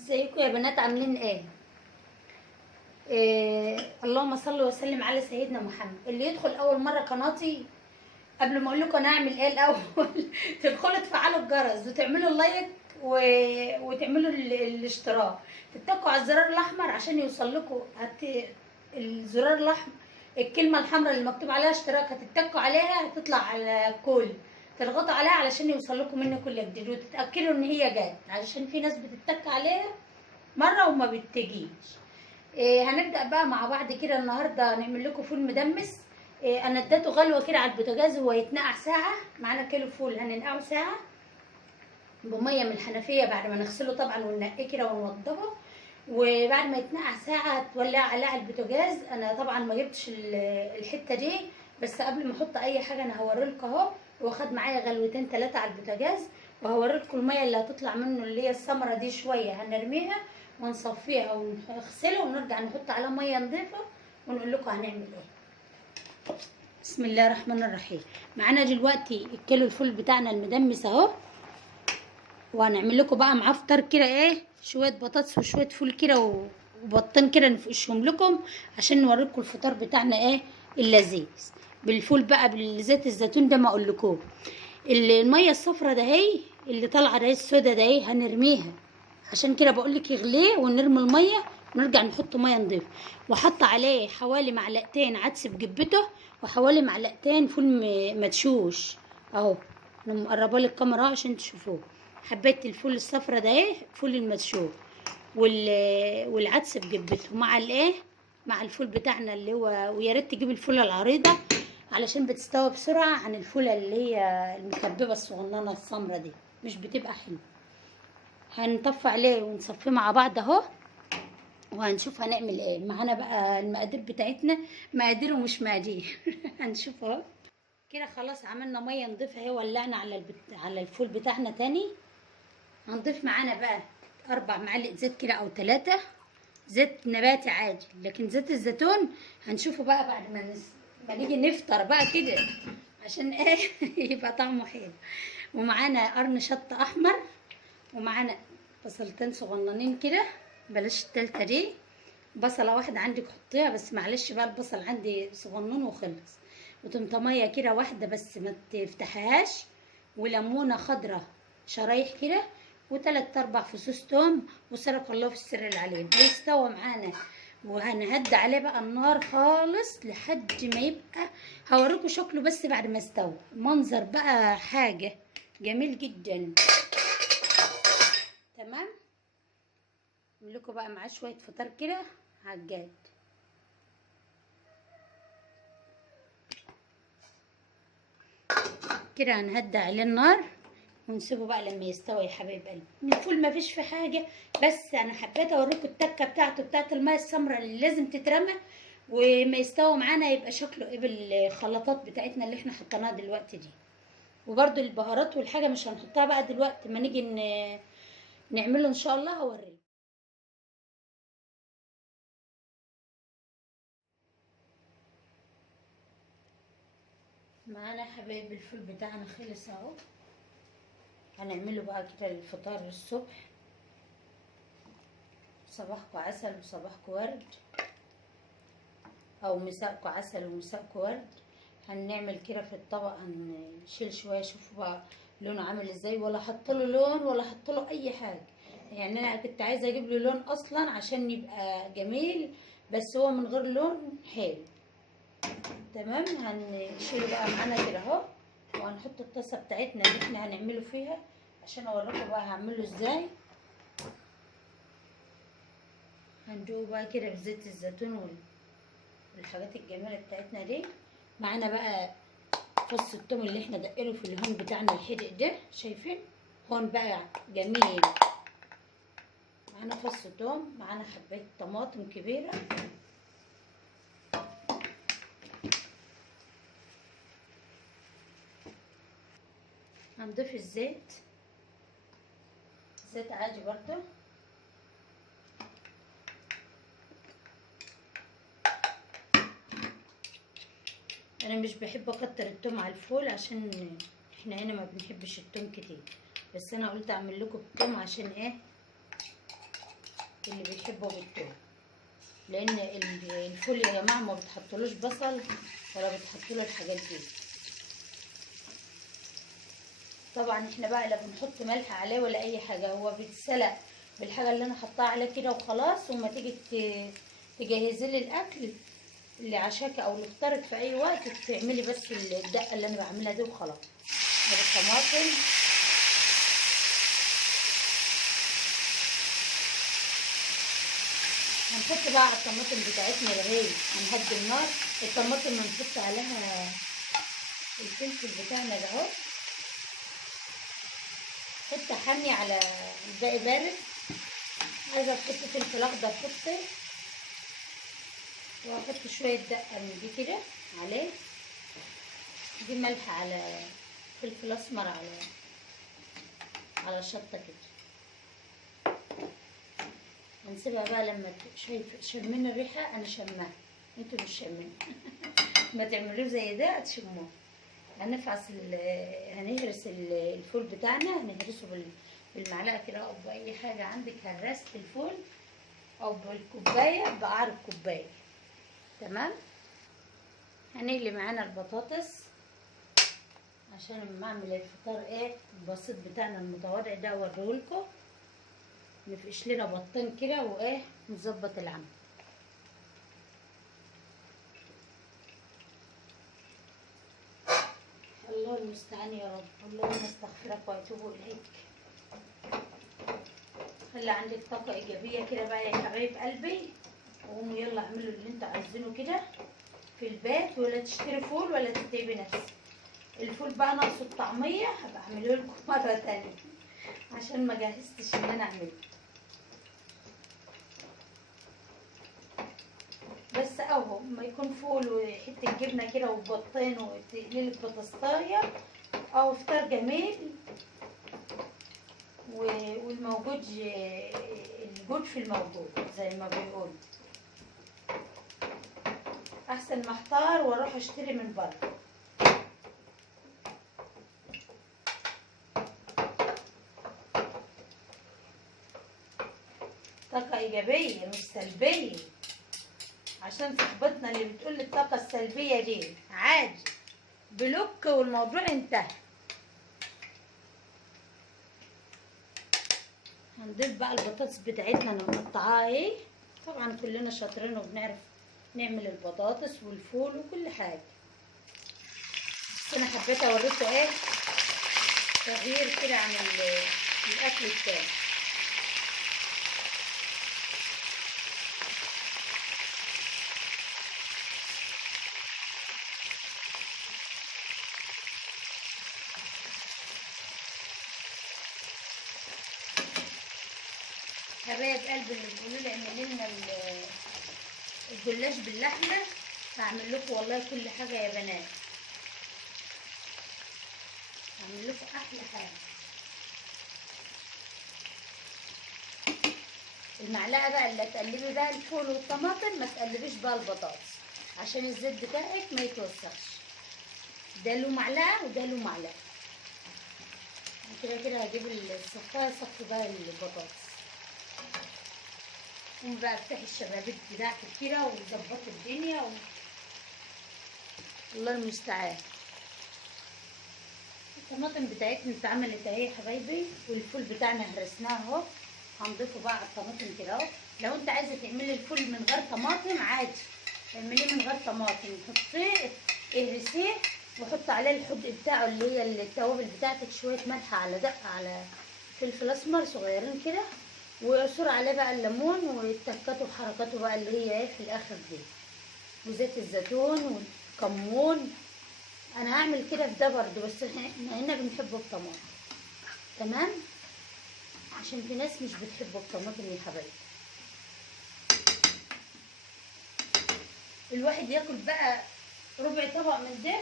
ازيكم يا بنات عاملين ايه؟ اللهم صل وسلم على سيدنا محمد. اللي يدخل اول مره قناتي، قبل ما اقول لكم انا اعمل ايه الاول تدخلوا تفعلوا الجرس وتعملوا اللايك وتعملوا الاشتراك، تتكوا على الزرار الاحمر عشان يوصل لكم الزرار الاحمر، الكلمه الحمراء اللي مكتوب عليها اشتراك هتتكوا عليها، هتطلع على كل، تضغطوا عليها علشان يوصل لكم مني كل جديد، وتتاكدوا ان هي جت، عشان في ناس بتتك عليها مره وما بتجيش. هنبدا بقى مع بعض كده. النهارده هنعمل لكم فول مدمس. انا اديته غلوه كده على البوتاجاز، هو يتنقع ساعه. معانا كيلو فول هننقعه ساعه بميه من الحنفيه بعد ما نغسله طبعا وننقيه كده ونوضبه. وبعد ما يتنقع ساعه هتولع عليه على البوتاجاز. انا طبعا ما جبتش الحته دي، بس قبل ما احط اي حاجه انا هوريلكم اهو. واخد معايا غلوتين 3 على البوتاجاز، وهوريلكم الميه اللي هتطلع منه اللي هي السمره دي شويه هنرميها ونصفيها ونغسلها ونرجع نحط عليها ميه نضيفه ونقول لكم هنعمل ايه. بسم الله الرحمن الرحيم. معانا دلوقتي الكيلو الفول بتاعنا المدمس اهو، وهنعمل لكم بقى معاه فطار كده، ايه، شويه بطاطس وشويه فول كده وبطين كده نفقشهم لكم عشان نوريكم الفطار بتاعنا ايه اللذيذ بالفول بقى بالزيت الزيتون ده. ما اقولكم الميه الصفرا ده هي اللي طالعه ده السودا ده هي هنرميها، عشان كده بقول لك يغليه ونرمي الميه ونرجع نحط ميه نضيف. وحط عليه حوالي معلقتين عدس بجبته وحوالي معلقتين فول مدشوش اهو. انا مقربه لك الكاميرا عشان تشوفوه. حبيت الفول الصفرا ده ايه، فول المدشوش والعدس بجبته مع الايه، مع الفول بتاعنا اللي هو. ويا ريت تجيب الفوله العريضه علشان بتستوي بسرعه عن الفوله اللي هي المكببه الصغننه السمرة دي، مش بتبقى حلوه. هنطفي عليه ونصفيه مع بعض اهو، وهنشوف هنعمل ايه. معانا بقى المقادير بتاعتنا، مقادير ومش مقادير هنشوف اهو. كده خلاص عملنا ميه نضيفها اهي، ولعنا على الفول بتاعنا تاني. هنضيف معانا بقى 4 معالق زيت كده او 3، زيت نباتي عادي، لكن زيت الزيتون هنشوفه بقى بعد ما نيجي نفطر بقى كده عشان ايه يبقى طعمه حلو. ومعانا قرن شطه احمر، ومعانا بصلتين صغننين كده، بلاش التالتة دي. بصلة واحدة عندك حطيها، بس معلش بقى البصل عندي صغنون وخلص. وطماطمية كده واحدة بس ما تفتحهاش، وليمونة خضرة شرايح كده، وتلات 4 فصوص توم، وسرق الله في السر اللي عليهم. هيستوى معانا وهنهدي عليه بقى النار خالص لحد ما يبقى، هوريكم شكله بس بعد ما استوى. منظر بقى حاجة جميل جدا. تمام. اعمل لكم بقى معاه شويه فطار كده عجاد. كده هنهدى عليه النار ونسيبه بقى لما يستوي يا حبايب قلبي. الفول ما فيش في حاجه، بس انا حبيت اوريكم التكه بتاعته بتاعت الميه السمراء اللي لازم تترمى، وما يستوى معانا يبقى شكله ايه بالخلطات بتاعتنا اللي احنا حطيناها دلوقتي دي. وبرده البهارات والحاجه مش هنحطها بقى دلوقتي، ما نيجي نعمله ان شاء الله هوريكم. معانا حبايب الفول بتاعنا خلص اهو. هنعمله بقى كده الفطار الصبح. صباحكم عسل وصباحكم ورد، او مساءكم عسل ومساءكم ورد. هنعمل كده في الطبق، هنشيل شويه. شوفوا بقى لونه عامل ازاي، ولا حط له لون ولا حط له اي حاجه. يعني انا كنت عايزه اجيب له لون اصلا عشان يبقى جميل، بس هو من غير لون حلو. تمام. هنشيله بقى معانا كده اهو، وهنحط الطاسه بتاعتنا اللي احنا هنعمله فيها عشان اوريكم بقى هعمله ازاي. هندوق بقى كده بزيت الزيتون والحاجات الجميله بتاعتنا دي. معانا بقى فص الثوم اللي احنا دقله في الهون بتاعنا الحدق ده، شايفين هون بقى جميل. معانا فص ثوم، معانا حبايه طماطم كبيره. هنضيف الزيت، زيت عادي برضه. انا مش بحب اكتر التوم على الفول عشان احنا هنا ما بنحبش التوم كتير، بس انا قلت اعمل لكم التوم عشان ايه، اللي بيحبه بالثوم، لان الفول يا جماعه ما بتحطلوش بصل ولا بتحطله الحاجات دي. طبعا احنا بقى لا بنحط ملح عليه ولا اي حاجه، هو بيتسلق بالحاجه اللي انا حطاها عليه كده وخلاص. وما تيجي تجهزي لي الاكل اللي عشاكي او لفطارك في اي وقت، تعملي بس الدقه اللي انا بعملها دي وخلاص. الطماطم هنحط بقى على الطماطم بتاعتنا رغيف، هنهدي النار. الطماطم هنحط عليها الفلفل بتاعنا ده اهو، حته حامي على الباقي بارد. عايزه تحطي فلفل اخضر حطي، وهحط شويه دقه من دي كده عليه، دي ملح على فلفل اسمر على شطه كده. هنسيبها بقى لما شمين الريحه، انا شماها انتوا مش شامين. ما تعملوه زي ده هتشموه. هنهرس الفول بتاعنا، هنهرسه بالمعلقه كده او باي حاجه عندك. هرست الفول او بالكوبايه، بقعر الكوبايه. تمام. هنقلي معانا البطاطس عشان لما اعمل الفطار البسيط بتاعنا المتواضع ده اوريهولكم. نفقش لنا بطين كده نظبط العمل. الله المستعان يا رب، اللهم استغفرك واتوب اليك. خلي عندك طاقه ايجابيه كده بقى يا حبايب قلبي، وقوموا يلا اعملوا اللي انتوا عايزينه كده في البيت، ولا تشتري فول ولا تتعبي نفسك. الفول بقى ناقصه الطعميه، هبقى اعمله لكم مره تانية عشان ما جهزتش ان انا اعمله. بس اهو ما يكون فول وحته جبنه كده وبطين وتقلي لك بطاطايه، او فطار جميل. والموجود الجود في الموجود زي ما بيقول، احسن ما احتار واروح اشتري من بره. طاقه ايجابيه مش سلبيه، عشان صاحبتنا اللي بتقول الطاقه السلبيه دي عادي، بلوك والموضوع انتهى. هنضيف بقى البطاطس بتاعتنا، انا مقطعاها اهي. طبعا كلنا شاطرين وبنعرف نعمل البطاطس والفول وكل حاجه، بس انا حبيت اوريكم تغيير كده عن الاكل التاني. حبايب قلبي اللي بيقولوا لي اعملي لنا الجلاش باللحمه، هعمل لكم والله كل حاجه يا بنات، هعمل لكم احلى حاجه. المعلقه بقى اللي تقلبي بقى الفول والطماطم، ما تقلبيش بقى البطاطس عشان الزيت بتاعك ما يتوسخش. ده له معلقه وده له معلقه. كده كده هجيب الصفايه صفي بقى البطاطس. قومي بقى افتحي الشبابيك بتاعتك كده وظبطي الدنيا الله المستعان. الطماطم بتاعتنا اتعملت اهي يا حبايبي، والفول بتاعنا هرسناه اهو. هنضيفه بقى على الطماطم كده اهو. لو انت عايزه تعملي الفول من غير طماطم عادي، اعمليه من غير طماطم، حطيه اهرسيه وحط عليه الحدق بتاعه اللي هي التوابل بتاعتك، شويه ملح على دقه على فلفل اسمر صغيرين كده، ويعصر عليه بقى الليمون والتكات وحركاته بقى اللي هي في الاخر دي، وزيت الزيتون والكمون. انا هعمل كده في ده برضه، بس احنا هنا بنحبه بطماطم. تمام، عشان في ناس مش بتحبه بطماطم يا حبايبي. الواحد ياكل بقى ربع طبق من ده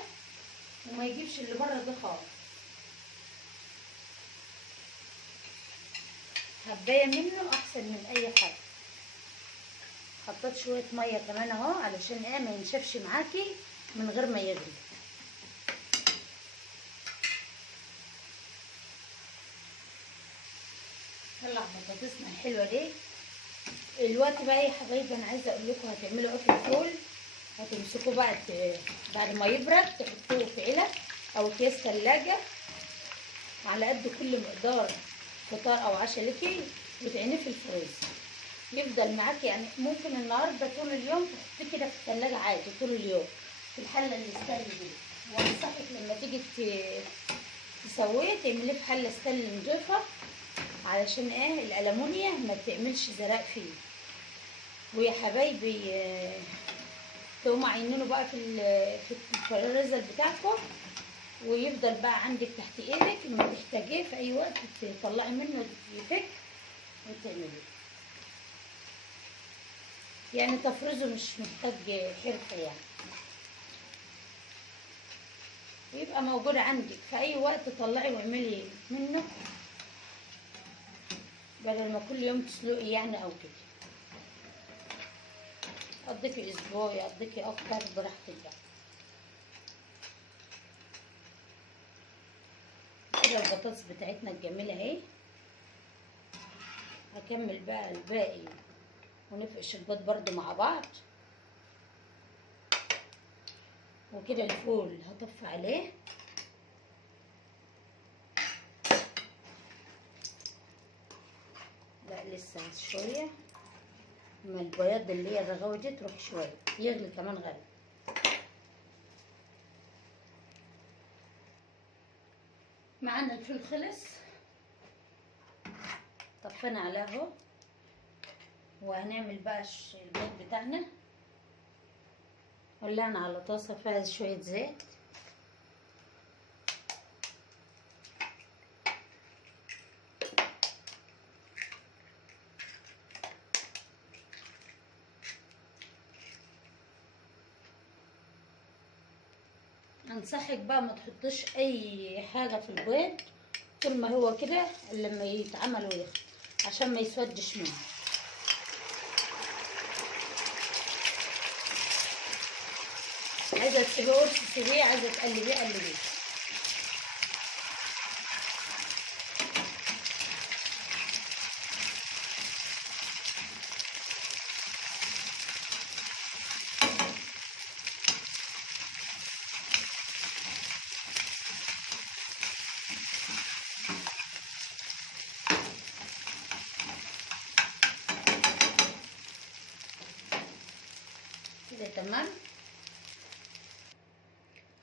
وما يجيبش اللي بره ده خالص. حبايه منه احسن من اي حاجه. حطيت شويه ميه كمان اهو علشان ما ينشفش معاكي من غير ما يغلي. طلع بطاطسنا الحلوه دي الوقت بقى يا حبايبي انا عايزه اقول لكم هتعملوا ايه في الفول. هتمسكوه بقى بعد ما يبرد تحطوه في علب او اكياس ثلاجه على قد كل مقدار فطار او عشاء ليكي، وتعينيه في الفريزر يفضل معاكي. يعني ممكن النهارده طول اليوم تحطيه كده في الثلاجه عادي طول اليوم في الحله اللي استوي دي. وانصحك لما تيجي تسويه تعمليه في حله ستانلي نضيفه، علشان ايه الالومنيا ما تعملش زرق فيه. ويا حبايبي تقوموا عينينه بقى في الفريزر بتاعكم، ويفضل بقى عندك تحت ايدك لما تحتاجيه في اي وقت تطلعي منه يفك وتعمليه. يعني تفرزه مش محتاج حرفه يعني، ويبقى موجود عندك في اي وقت تطلعي واعملي منه، بدل ما كل يوم تسلقي يعني او كده. يقضيكي اسبوع يقضيكي اكتر براحتك بقى. كده البطاطس بتاعتنا الجميله اهي. هكمل بقى الباقي ونفقش البيض برضو مع بعض. وكده الفول هطفي عليه. لا لسه شويه، اما البياض اللي هي الرغوه دي تروح شويه يغلي كمان غلي. معانا الفول خلص، طفينا عليه اهو. وهنعمل بقى البيض بتاعنا. ولعنا على طاسه فيها شويه زيت، انصحك بقى ما تحطش اي حاجه في البيض طول ما هو كده لما يتعمل ويخلط، عشان ما يسودش منه. عايزه تسيبيه قرص سريع، عايزه تقلبيه قلبيه. كده تمام.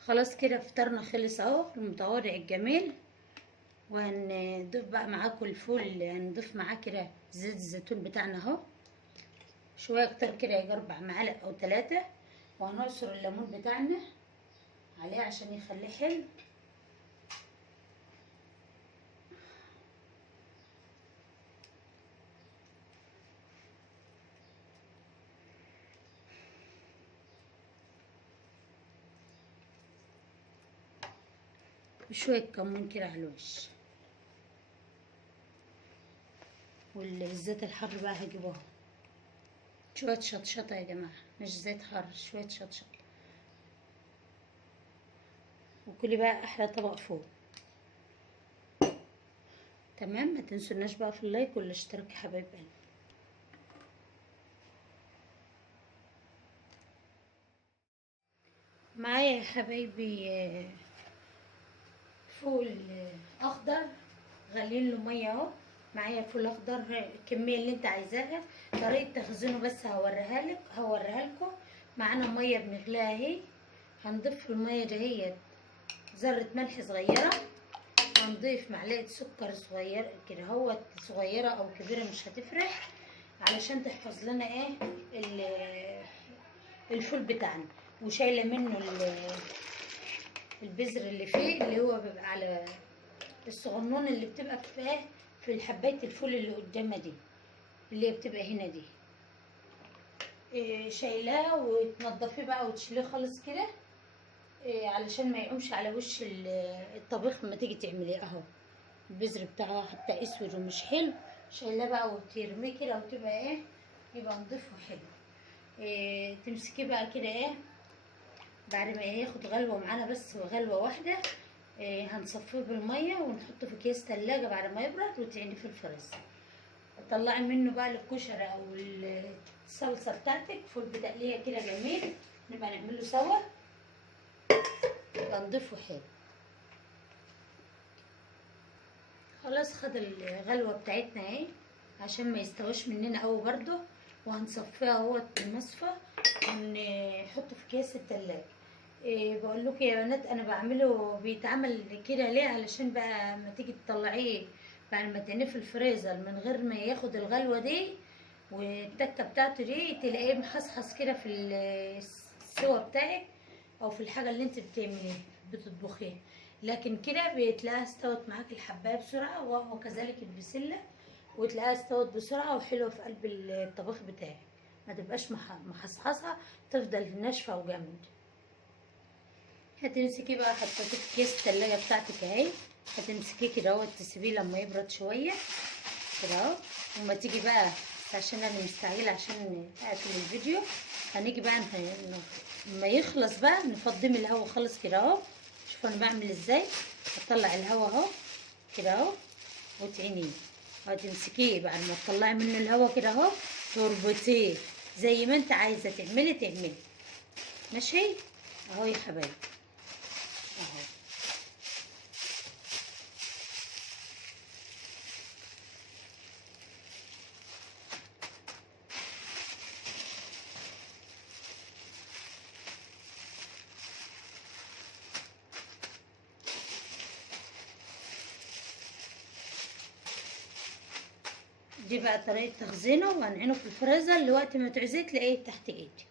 خلاص كده فطرنا خلص اهو المتواضع الجميل. وهنضيف بقى معاكم الفول، هنضيف معاه كده زيت الزيتون بتاعنا اهو شويه اكتر كده، يجي 4 معالق او 3. وهنعصر الليمون بتاعنا عليه عشان يخليه حلو. وشويه كمون كده على الوش. والزيت الحر بقى هجيبه اهو. شويه شطشطه يا جماعه، مش زيت حر، شويه شطشطه. وكلي بقى احلى طبق فول. تمام. ما تنسوناش بقى في اللايك والاشتراك يا حبايب قلبي. معايا يا حبايبي فول اخضر غليين له ميه اهو. معايا فول اخضر الكميه اللي انت عايزاها. طريقه تخزينه بس هوريها لكم. معانا ميه بنغليها اهي. هنضيف في الميه دهيت ذره ملح صغيره، هنضيف معلقه سكر صغيره كده اهوت، صغيره او كبيره مش هتفرق، علشان تحفظ لنا ايه الفول بتاعنا. وشايله منه البذر اللي فيه، اللي هو بيبقى على الصغنون اللي بتبقى في حبايه الفول اللي قدامنا دي، اللي هي بتبقى هنا دي. شايلاه وتنضفيه بقى وتشيليه خالص كده، علشان ما يقومش على وش الطبيخ لما تيجي تعمليه اهو. البذر بتاعه حتى اسود ومش حلو. شايلاه بقى وترميه كده وتبقى ايه، يبقى نضيف وحلو. تمسكيه بقى كده ايه بعد ما ياخد غلوه معانا، بس غلوه واحده. هنصفيه بالميه ونحطه في اكياس تلاجة بعد ما يبرد وتعينيه في الفريزر. طلعي منه بقى الكشري او الصلصه بتاعتك، فول بتقليه كده جميل، نبقى نعمله سوا، يبقى نضيفه حلو. خلاص خد الغلوه بتاعتنا اهي، عشان ما يستويش مننا قوي برضو، وهنصفيها اهوت بالمصفى ونحطه في اكياس التلاجة. إيه بقول لكم يا بنات، انا بعمله بيتعمل كده ليه؟ علشان بقى ما تيجي تطلعيه بعد ما تعينيه في الفريزر من غير ما ياخد الغلوه دي والتكه بتاعته دي، تلاقيه محصحص كده في السوا بتاعك، او في الحاجه اللي انت بتعمليها بتطبخيها. لكن كده بتلاقيها استوت معاك الحبايه بسرعه، وهو كذلك البسله، وتلاقيها استوت بسرعه وحلوه في قلب الطبخ بتاعك، ما تبقاش محصحصه، تفضل ناشفه وجامد. هتمسكيه بقى، حطيتيه في كيس التلاجة بتاعتك اهي، هتمسكيه كده اهو، تسيبيه لما يبرد شويه كده اهو. وما تيجي بقى، عشان انا مستعجله عشان اقفل الفيديو، هنيجي بقى لما يخلص بقى نفضيه من الهوا خالص كده اهو. شوفوا انا بعمل ازاي، هطلع الهوا اهو كده اهو وتعينيه، هتمسكيه بعد ما تطلعي منه الهوا كده اهو، تربطيه زي ما انت عايزه تعملي ماشي اهو يا حبايبي اهو. دي بقى طريقة تخزينه، وهنعينه في الفريزر لوقت ما تعوزيه تلاقيه تحت ايدي.